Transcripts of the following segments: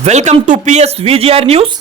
welcome to PS VGR news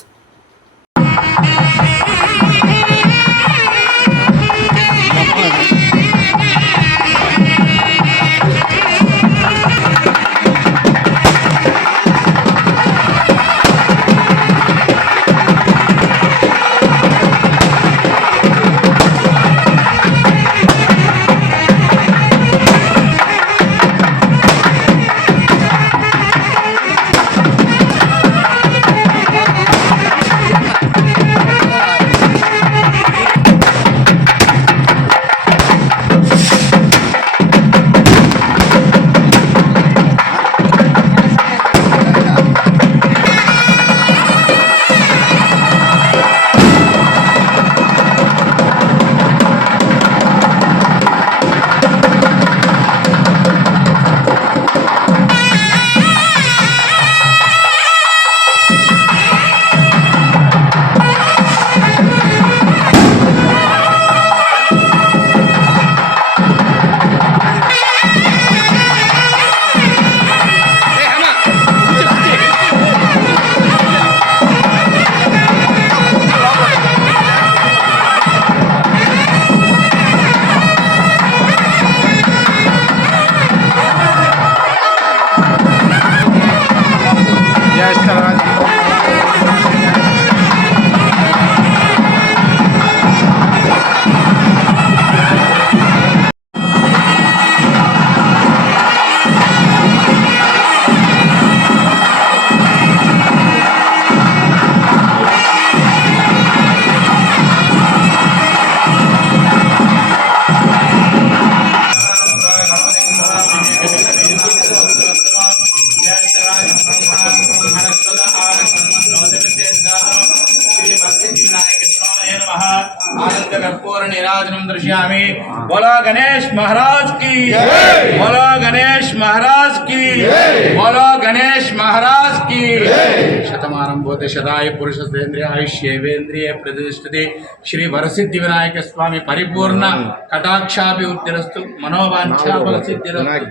ఆరంభోతే శదాయ పురుష సేంద్రియ ఆయుష్యేవేంద్రియ ప్రతిష్ఠతి శ్రీ వరసిద్ధి వినాయక స్వామి పరిపూర్ణ కటాక్షాభి ఉద్ధిరస్తు మనోవాంఛాఫల సిద్ధిరస్తు.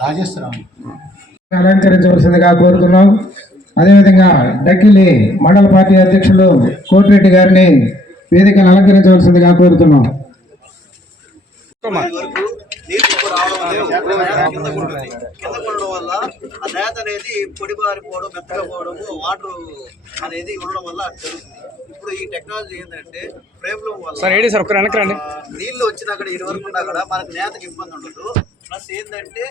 రాజేశ్వరం అలంకరించవలసిందిగా కోరుతున్నాం. అదేవిధంగా డక్కిలి మండల పార్టీ అధ్యక్షులు కోటిరెడ్డి గారిని వేదికను అలంకరించవలసిందిగా కోరుతున్నాం. కింద ఉంటుంది కింద ఉండడం వల్ల ఆ నేత అనేది పొడిబారిపోవడం మెత్తగా పోవడము వాటర్ అనేది ఉండడం వల్ల జరుగుతుంది ఇప్పుడు ఈ టెక్నాలజీ ఏంటంటే ఫ్రేమ్లో వల్ల సార్ ఏడి సార్ నీళ్ళు వచ్చినా కూడా ఇటు వరకు ఉన్నా కూడా మనకు నేతకి ఇబ్బంది ఉండదు. ప్లస్ ఏంటంటే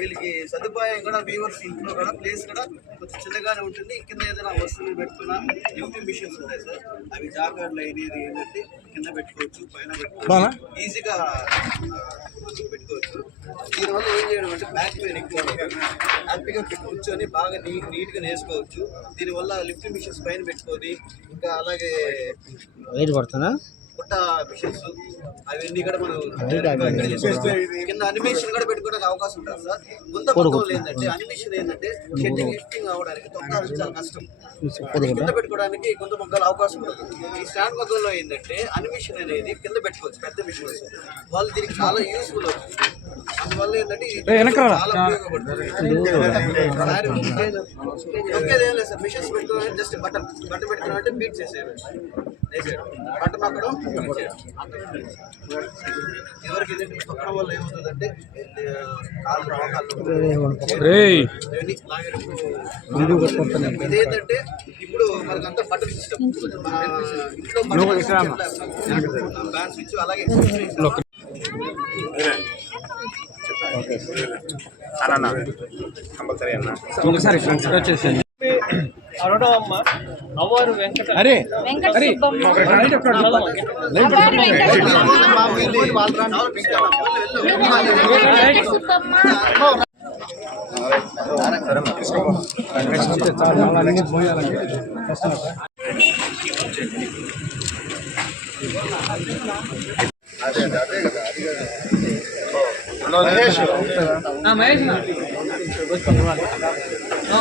వీళ్ళకి సదుపాయం కూడా వీవర్స్ ఇంట్లో కూడా ప్లేస్ కూడా కొంచెం చిన్నగానే ఉంటుంది. కింద ఏదైనా వస్తువులు పెట్టుకున్నా లిఫ్టింగ్ మిషన్స్ ఉంటాయి సార్. అవి జాగ్రత్తలు అయినది ఏంటంటే కింద పెట్టుకోవచ్చు పైన పెట్టుకోవచ్చు. ఈజీగా పెట్టుకోవచ్చు. దీనివల్ల ఏం చేయడం అంటే బ్యాక్ పెయిన్ ఎక్కువ. హ్యాపీగా పెట్టి కూర్చొని బాగా నీట్ నీట్గా నేసుకోవచ్చు దీనివల్ల లిఫ్టింగ్ మిషన్స్ పైన పెట్టుకొని ఇంకా అలాగే వెయిట్ పడుతుందా? పుట్ట మిషన్స్. అవన్నీ కూడా మనం. కింద అనిమేషన్ కూడా పెట్టుకోవడానికి అవకాశం ఉంటుంది సార్. ముంద పక్కన ఏంటంటే అనిమేషన్ ఏంటంటే షెడ్డింగ్ లిఫ్టింగ్ అవ్వడానికి తొక్కాలి చాలా కష్టం కింద పెట్టుకోవడానికి కొంత మొక్కలు అవకాశం ఉంటుంది. ఈ స్టాండ్ మొక్కల్లో ఏంటంటే అనిమేషన్ అనేది కింద పెట్టుకోవచ్చు పెద్ద మిషన్ వాళ్ళు దీనికి చాలా యూస్ఫుల్ అవుతుంది. అందువల్ల ఏంటంటే చాలా ఉపయోగపడుతుంది. ఏం లేదు సార్. మిషన్స్ పెట్టుకోవాలి జస్ట్ బటన్ బటన్ పెట్టుకున్నామంటే బీట్ చేసేయాలి వేసేయడం. బటన్ నొక్కడం బీట్ చేయడం. ఎవరికి ఇది తొక్కడం వల్ల ఏమవుతుందంటే ఇవన్నీ లాగేటప్పుడు ఇదేంటంటే ఇప్పుడు మనకంతా బటన్ సిస్టమ్ ఇంట్లో బ్యాన్ స్విచ్ అలాగే అరుణమ్మ అవ్వారు వెంకట అరే వెంకట సుబ్బమ్మ. అవ్వారు వెంకట సుబ్బమ్మ. మహేష్.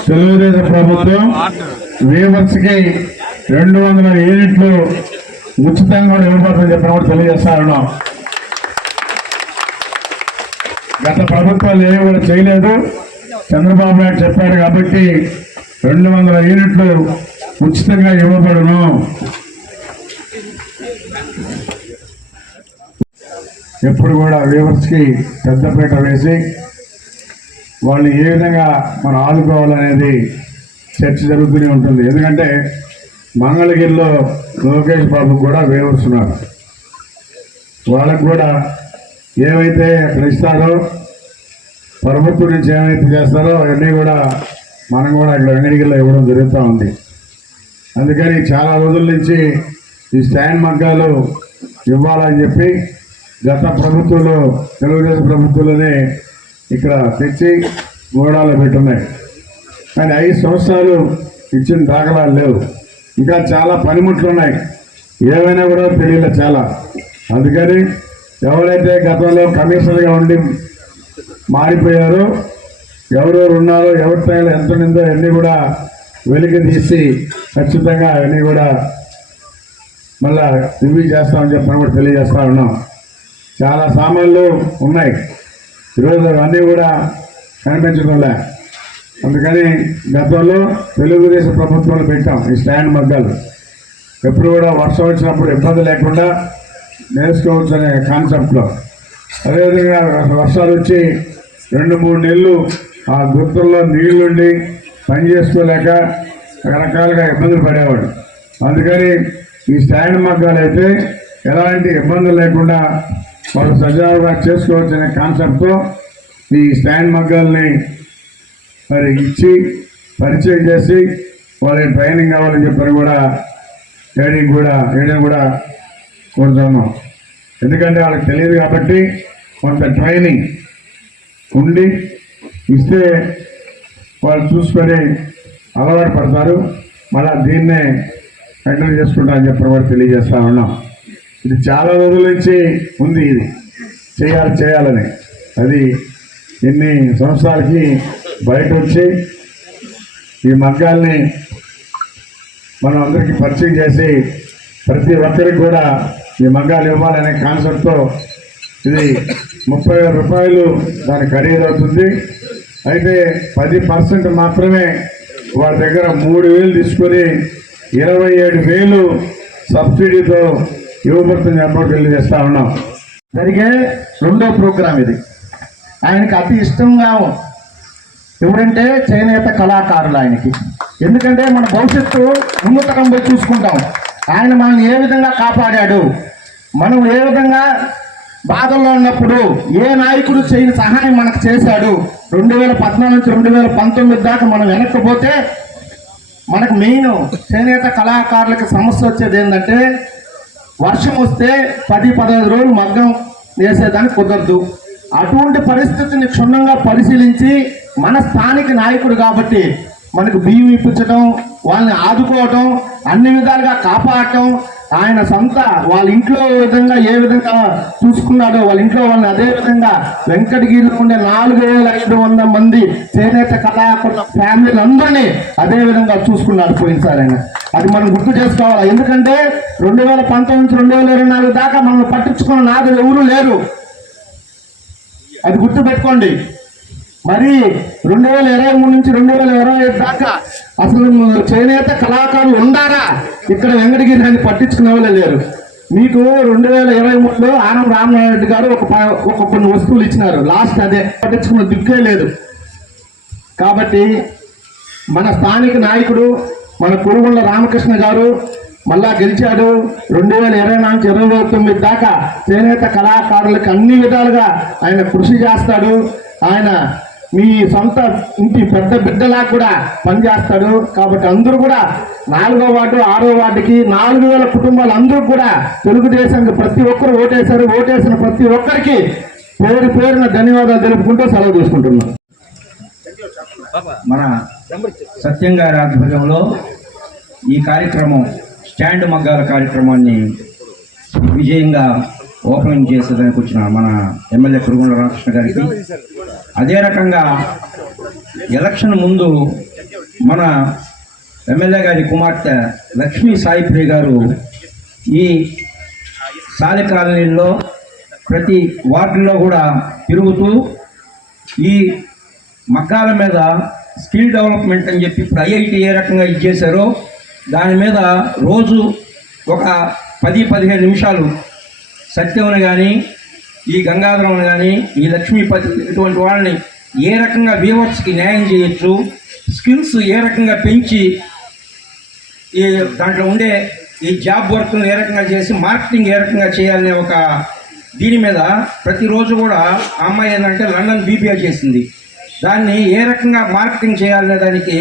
తెలుగుదేశం ప్రభుత్వం వీవర్స్కి రెండు వందల యూనిట్లు ఉచితంగా కూడా ఇవ్వబోతుందని చెప్పిన కూడా తెలియజేస్తా గత ప్రభుత్వాలు ఏమి కూడా చేయలేదు. చంద్రబాబు నాయుడు చెప్పారు కాబట్టి రెండు వందల యూనిట్లు ఉచితంగా ఇవ్వబడును. ఎప్పుడు కూడా వ్యూవర్స్ పెద్దపేట పెద్దపీట వేసి వాళ్ళని ఏ విధంగా మనం ఆదుకోవాలనేది చర్చ జరుగుతూనే ఉంటుంది. ఎందుకంటే మంగళగిరిలో లోకేష్ బాబు కూడా వ్యూవర్స్ వాళ్ళకు కూడా ఏవైతే అక్కడ ఇస్తారో ప్రభుత్వం నుంచి ఏమైతే చేస్తారో అవన్నీ కూడా మనం కూడా ఇక్కడ వెంకటగిరిలో ఇవ్వడం జరుగుతూ ఉంది. అందుకని చాలా రోజుల నుంచి ఈ స్టాండ్ మగ్గాలు ఇవ్వాలని చెప్పి గత ప్రభుత్వంలో తెలుగుదేశం ప్రభుత్వంలోనే ఇక్కడ తెచ్చి గోడాలు పెట్టున్నాయి కానీ ఐదు సంవత్సరాలు ఇచ్చిన దాఖలాలు లేవు. ఇంకా చాలా పనిముట్లు ఉన్నాయి. ఏమైనా కూడా తెలియలే చాలా. అందుకని ఎవరైతే గతంలో కమిషనర్గా ఉండి మారిపోయారో ఎవరెవరు ఉన్నారో ఎవరి స్థాయిలో ఎంత ఉందో అన్నీ కూడా వెలికి తీసి ఖచ్చితంగా అవన్నీ కూడా మళ్ళా రివ్యూ చేస్తామని చెప్పని కూడా తెలియజేస్తా ఉన్నాం. చాలా సామాన్లు ఉన్నాయి. ఈరోజు అవన్నీ కూడా కనిపించడంలే అందుకని గతంలో తెలుగుదేశం ప్రభుత్వంలో పెట్టాం ఈ స్టాండ్ మగ్గాలు ఎప్పుడు కూడా వర్షం వచ్చినప్పుడు ఇబ్బంది లేకుండా నేర్చుకోవచ్చు అనే కాన్సెప్ట్లో అదేవిధంగా వర్షాలు వచ్చి రెండు మూడు నెలలు ఆ గుర్తుల్లో నీళ్ళుండి పని చేసుకోలేక రకరకాలుగా ఇబ్బందులు పడేవాడు అందుకని ఈ స్టాండ్ మగ్గాలు అయితే ఎలాంటి ఇబ్బందులు లేకుండా వాళ్ళు సజావుగా చేసుకోవచ్చు అనే కాన్సెప్ట్తో ఈ స్టాండ్ మగ్గాల్ని మరి ఇచ్చి పరిచయం చేసి వాళ్ళకి ట్రైనింగ్ కావాలని చెప్పారు కూడా ట్రైనింగ్ కూడా వేయడం కూడా కోరుతున్నాం ఎందుకంటే వాళ్ళకి తెలియదు కాబట్టి కొంత ట్రైనింగ్ ఉండి ఇస్తే వాళ్ళు చూసుకొని అలవాటు పడతారు. మళ్ళా దీన్నే కంటిన్యూ చేసుకుంటారని చెప్పి కూడా తెలియజేస్తా ఉన్నాం. ఇది చాలా రోజుల నుంచి ఉంది. ఇది చేయాలి చేయాలని. అది ఇన్ని సంవత్సరాలకి బయట వచ్చి ఈ మగ్గాల్ని మనం అందరికీ పరిచయం చేసి ప్రతి ఒక్కరికి కూడా ఈ మగ్గాలు ఇవ్వాలనే కాన్సెప్ట్తో ఇది ముప్పై వేల రూపాయలు దాని ఖరీదు అవుతుంది. అయితే పది పర్సెంట్ మాత్రమే వారి దగ్గర మూడు వేలు తీసుకొని ఇరవై ఏడు వేలు సబ్సిడీతో ఇవ్వబడుతుంది చెప్పడం తెలియజేస్తా ఉన్నాం. జరిగే రెండో ప్రోగ్రాం ఇది. ఆయనకి అతి ఇష్టంగా ఎవరంటే చేనేత కళాకారులు ఆయనకి. ఎందుకంటే మన భవిష్యత్తు ముందు పోయి చూసుకుంటాం. ఆయన మనల్ని ఏ విధంగా కాపాడాడు? మనం ఏ విధంగా బాధల్లో ఉన్నప్పుడు ఏ నాయకుడు చేయని సహాయం మనకు చేశాడు? రెండు వేల పద్నాలుగు నుంచి రెండు వేల పంతొమ్మిది దాకా మనం వెనక్కిపోతే మనకు మెయిన్ చేనేత కళాకారులకు సమస్య వచ్చేది ఏంటంటే వర్షం వస్తే పది పదహైదు రోజులు మగ్గం వేసేదానికి కుదరదు. అటువంటి పరిస్థితిని క్షుణ్ణంగా పరిశీలించి మన స్థానిక నాయకుడు కాబట్టి మనకు బియ్యం ఇప్పించడం వాళ్ళని ఆదుకోవటం అన్ని విధాలుగా కాపాడటం ఆయన సొంత వాళ్ళ ఇంట్లో విధంగా ఏ విధంగా చూసుకున్నాడో వాళ్ళ ఇంట్లో వాళ్ళని అదే విధంగా వెంకటగిరిలో ఉండే నాలుగు వేల ఐదు వందల మంది చేనేత కళాకారుల ఫ్యామిలీలందరినీ అదే విధంగా చూసుకున్నాడు పోయినసారి ఆయన. అది మనం గుర్తు చేసుకోవాలి? ఎందుకంటే రెండు వేల పంతొమ్మిది నుంచి రెండు వేల ఇరవై నాలుగు దాకా మనం పట్టించుకున్న నాదులు ఎవరు లేరు. అది గుర్తు పెట్టుకోండి. మరి రెండు వేల ఇరవై మూడు నుంచి రెండు వేల ఇరవై ఐదు దాకా అసలు చేనేత కళాకారులు ఉండారా? ఇక్కడ వెంకటగిరి అని పట్టించుకునే వాళ్ళే లేరు. మీకు రెండు వేల ఇరవై మూడులో ఆనం రామనాయుడు గారు ఒక ప- ఒక కొన్ని వస్తువులు ఇచ్చినారు. లాస్ట్ అదే. పట్టించుకున్న దిక్కే లేదు. కాబట్టి మన స్థానిక నాయకుడు మన కురుగుండ రామకృష్ణ గారు మళ్ళా గెలిచాడు. రెండు వేల ఇరవై నాలుగు ఇరవై తొమ్మిది దాకా చేనేత కళాకారులకు అన్ని విధాలుగా ఆయన కృషి చేస్తాడు. ఆయన మీ సొంత ఇంటి పెద్ద బిడ్డలా కూడా పనిచేస్తాడు. కాబట్టి అందరూ కూడా నాలుగో వార్డు ఆరో వార్డుకి నాలుగు వేల కుటుంబాలు అందరూ కూడా తెలుగుదేశానికి ప్రతి ఒక్కరు ఓటేశారు. ఓటేసిన ప్రతి ఒక్కరికి పేరు పేరున ధన్యవాదాలు తెలుపుకుంటూ సెలవు తీసుకుంటున్నాను మన సత్యం గారి ఆధ్వర్యంలో ఈ కార్యక్రమం స్టాండ్ మగ్గాల కార్యక్రమాన్ని విజయంగా ఓపెనింగ్ చేసేదానికి వచ్చిన మన ఎమ్మెల్యే కురుగుండ రామకృష్ణ గారికి. అదే రకంగా ఎలక్షన్ ముందు మన ఎమ్మెల్యే గారి కుమార్తె లక్ష్మీ సాయిప్రియ గారు ఈ సాలి కాలనీలో ప్రతి వార్డులో కూడా తిరుగుతూ ఈ మగ్గాల మీద స్కిల్ డెవలప్మెంట్ అని చెప్పి ఇప్పుడు ఐఐటి ఏ రకంగా ఇచ్చేశారో దాని మీద రోజు ఒక పది పదిహేను నిమిషాలు సత్యమును కానీ ఈ గంగాధరం కానీ ఈ లక్ష్మీపతి ఇటువంటి వాళ్ళని ఏ రకంగా వ్యూవర్స్కి న్యాయం చేయొచ్చు స్కిల్స్ ఏ రకంగా పెంచి ఈ దాంట్లో ఉండే ఈ జాబ్ వర్క్ను ఏ రకంగా చేసి మార్కెటింగ్ ఏ రకంగా చేయాలనే ఒక దీని మీద ప్రతిరోజు కూడా అమ్మాయి ఏంటంటే లండన్ బీపీఐ చేసింది. దాన్ని ఏ రకంగా మార్కెటింగ్ చేయాలనే దానికి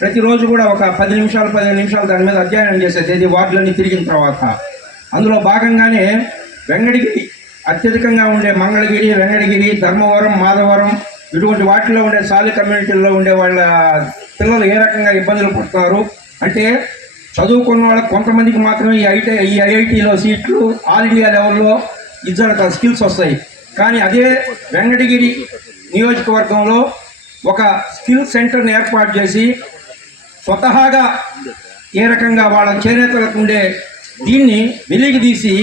ప్రతిరోజు కూడా ఒక పది నిమిషాలు పదిహేను నిమిషాలు దాని మీద అధ్యయనం చేసేది ఇది వార్డులన్నీ తిరిగిన తర్వాత. అందులో భాగంగానే వెంగడగిరి అత్యధికంగా ఉండే మంగళగిరి వెంగడగిరి ధర్మవరం మాధవరం ఇటువంటి వాటిలో ఉండే సాలి కమ్యూనిటీల్లో ఉండే వాళ్ళ పిల్లలు ఏ రకంగా ఇబ్బందులు పడుతున్నారు అంటే చదువుకున్న వాళ్ళకి కొంతమందికి మాత్రమే ఈ ఐటీ ఈ ఐఐటీలో సీట్లు ఆల్ ఇండియా లెవెల్లో ఇద్దరు స్కిల్స్ వస్తాయి. కానీ అదే వెంకటగిరి నియోజకవర్గంలో ఒక స్కిల్ సెంటర్ని ఏర్పాటు చేసి స్వతహాగా ఏ రకంగా వాళ్ళ చేనేతలకు ఉండే దీన్ని వెలికి తీసి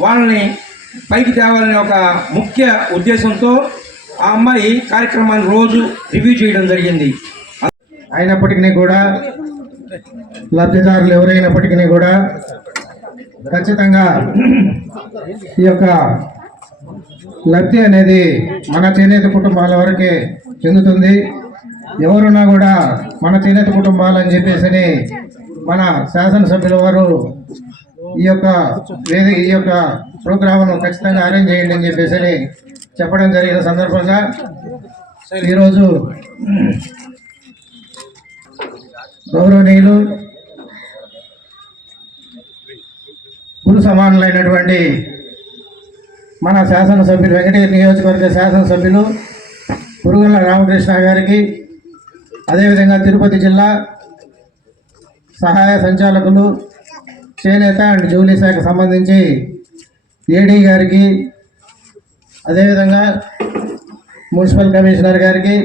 వాళ్ళని పైకి తేవాలనే ఒక ముఖ్య ఉద్దేశంతో ఆ అమ్మాయి కార్యక్రమాన్ని రోజు రివ్యూ చేయడం జరిగింది. అయినప్పటికీ కూడా లబ్ధిదారులు ఎవరైనప్పటికీ కూడా ఖచ్చితంగా ఈ యొక్క లబ్ధి అనేది మన చేనేత కుటుంబాల వరకే చెందుతుంది. ఎవరున్నా కూడా మన చేనేత కుటుంబాలు అని చెప్పేసి మన శాసనసభ్యుల వారు ఈ యొక్క వేది ఈ యొక్క ప్రోగ్రామ్ను ఖచ్చితంగా అరేంజ్ చేయండి అని చెప్పేసి చెప్పడం జరిగిన సందర్భంగా ఈరోజు గౌరవనీయులు గురు సమానులైనటువంటి మన శాసనసభ్యులు వెంకటగిరి నియోజకవర్గ శాసనసభ్యులు పురుగుల రామకృష్ణ గారికి అదేవిధంగా తిరుపతి జిల్లా సహాయ సంచాలకులు చేనేత అండ్ జూలీ శాఖ సంబంధించి ఏడీ గారికి అదేవిధంగా మున్సిపల్ కమిషనర్ గారికి